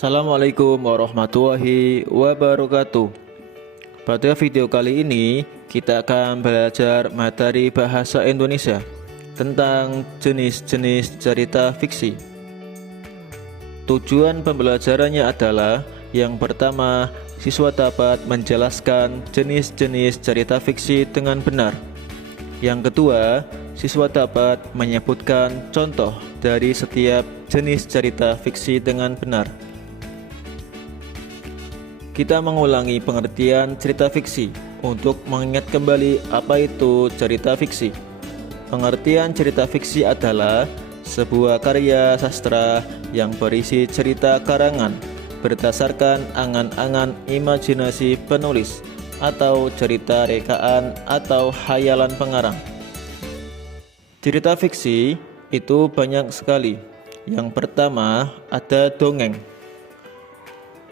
Assalamualaikum warahmatullahi wabarakatuh. Pada video kali ini kita akan belajar materi bahasa Indonesia tentang jenis-jenis cerita fiksi. Tujuan pembelajarannya adalah yang pertama, siswa dapat menjelaskan jenis-jenis cerita fiksi dengan benar. Yang kedua, siswa dapat menyebutkan contoh dari setiap jenis cerita fiksi dengan benar. Kita mengulangi pengertian cerita fiksi untuk mengingat kembali apa itu cerita fiksi. Pengertian cerita fiksi adalah sebuah karya sastra yang berisi cerita karangan berdasarkan angan-angan imajinasi penulis atau cerita rekaan atau khayalan pengarang. Cerita fiksi itu banyak sekali. Yang pertama ada dongeng.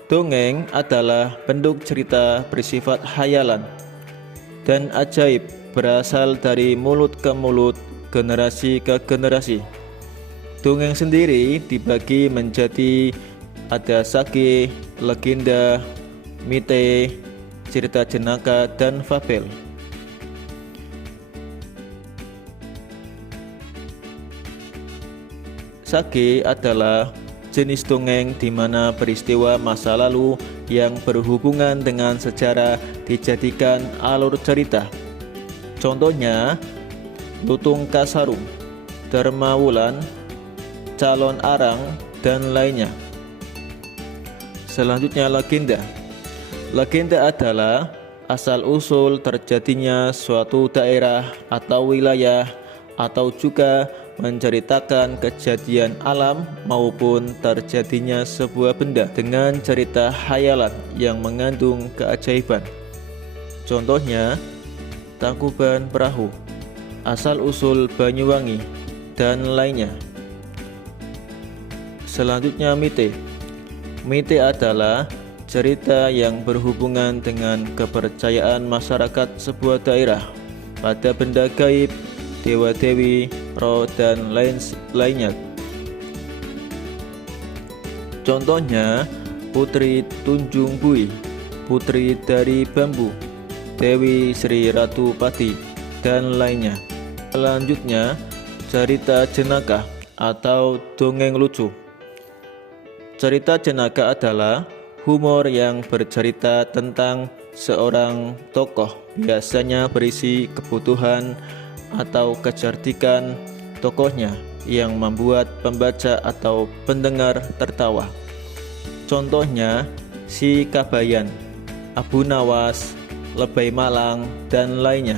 Dongeng adalah bentuk cerita bersifat khayalan dan ajaib, berasal dari mulut ke mulut, generasi ke generasi. Dongeng sendiri dibagi menjadi ada sage, legenda, mite, cerita jenaka, dan fabel. Sage adalah jenis dongeng di mana peristiwa masa lalu yang berhubungan dengan sejarah dijadikan alur cerita. Contohnya Lutung Kasarung, Dharma Wulan, Calon Arang, dan lainnya. Selanjutnya legenda. Legenda adalah asal-usul terjadinya suatu daerah atau wilayah atau juga menceritakan kejadian alam maupun terjadinya sebuah benda dengan cerita khayalan yang mengandung keajaiban. Contohnya Tangkuban Perahu, asal-usul Banyuwangi, dan lainnya. Selanjutnya mite. Mite adalah cerita yang berhubungan dengan kepercayaan masyarakat sebuah daerah pada benda gaib, dewa-dewi, roh, dan lainnya. Contohnya Putri Tunjung Bui, Putri dari Bambu, Dewi Sri Ratu Pati, dan lainnya. Selanjutnya cerita jenaka atau dongeng lucu. Cerita jenaka adalah humor yang bercerita tentang seorang tokoh, biasanya berisi kebutuhan atau kecerdikan tokohnya yang membuat pembaca atau pendengar tertawa. Contohnya Si Kabayan, Abu Nawas, Lebay Malang, dan lainnya.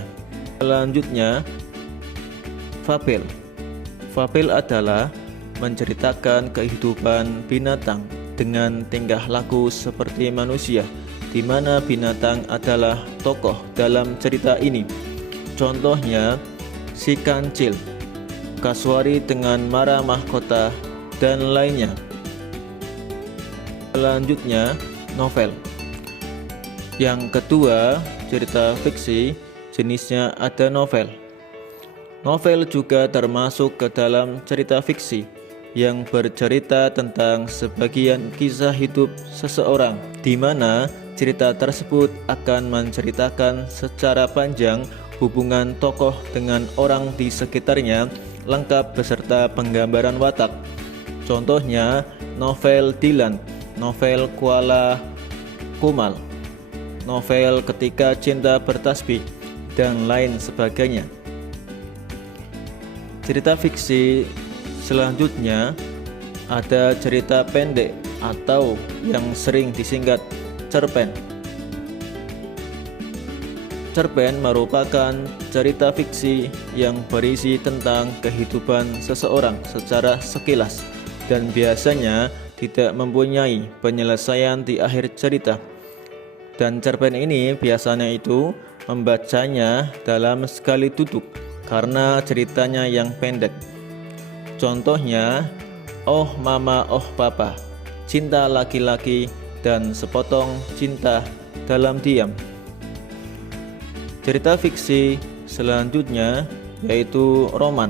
Selanjutnya fabel. Fabel adalah menceritakan kehidupan binatang dengan tingkah laku seperti manusia, di mana binatang adalah tokoh dalam cerita ini. Contohnya Si Kancil, Kasuari dengan Mara Mahkota, dan lainnya. Selanjutnya novel. Yang kedua, cerita fiksi, jenisnya ada novel. Novel juga termasuk ke dalam cerita fiksi yang bercerita tentang sebagian kisah hidup seseorang, di mana cerita tersebut akan menceritakan secara panjang hubungan tokoh dengan orang di sekitarnya, lengkap beserta penggambaran watak. Contohnya novel Dilan, novel Kuala Kumal, novel Ketika Cinta Bertasbih, dan lain sebagainya. Cerita fiksi selanjutnya ada cerita pendek atau yang sering disingkat cerpen. Cerpen merupakan cerita fiksi yang berisi tentang kehidupan seseorang secara sekilas dan biasanya tidak mempunyai penyelesaian di akhir cerita. Dan cerpen ini biasanya itu membacanya dalam sekali duduk karena ceritanya yang pendek. Contohnya Oh Mama Oh Papa, Cinta Laki-laki, dan Sepotong Cinta dalam Diam. Cerita fiksi selanjutnya yaitu roman.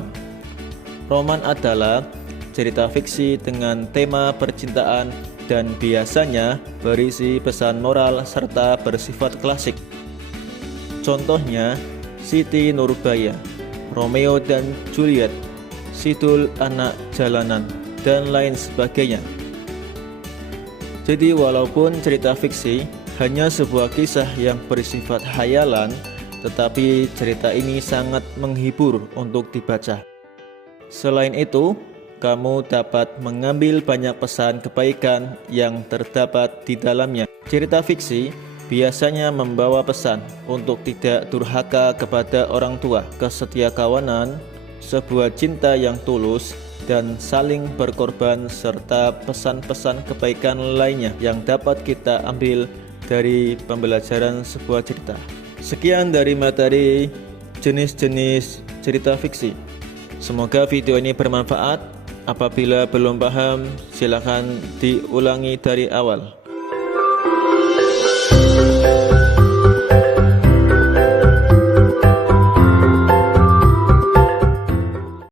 Roman adalah cerita fiksi dengan tema percintaan dan biasanya berisi pesan moral serta bersifat klasik. Contohnya Siti Nurbaya, Romeo dan Juliet, Sidul Anak Jalanan, dan lain sebagainya. Jadi walaupun cerita fiksi hanya sebuah kisah yang bersifat khayalan, tetapi cerita ini sangat menghibur untuk dibaca. Selain itu, kamu dapat mengambil banyak pesan kebaikan yang terdapat di dalamnya. Cerita fiksi biasanya membawa pesan untuk tidak durhaka kepada orang tua, kesetiakawanan, sebuah cinta yang tulus, dan saling berkorban, serta pesan-pesan kebaikan lainnya yang dapat kita ambil dari pembelajaran sebuah cerita. Sekian dari materi jenis-jenis cerita fiksi. Semoga video ini bermanfaat. Apabila belum paham, silakan diulangi dari awal.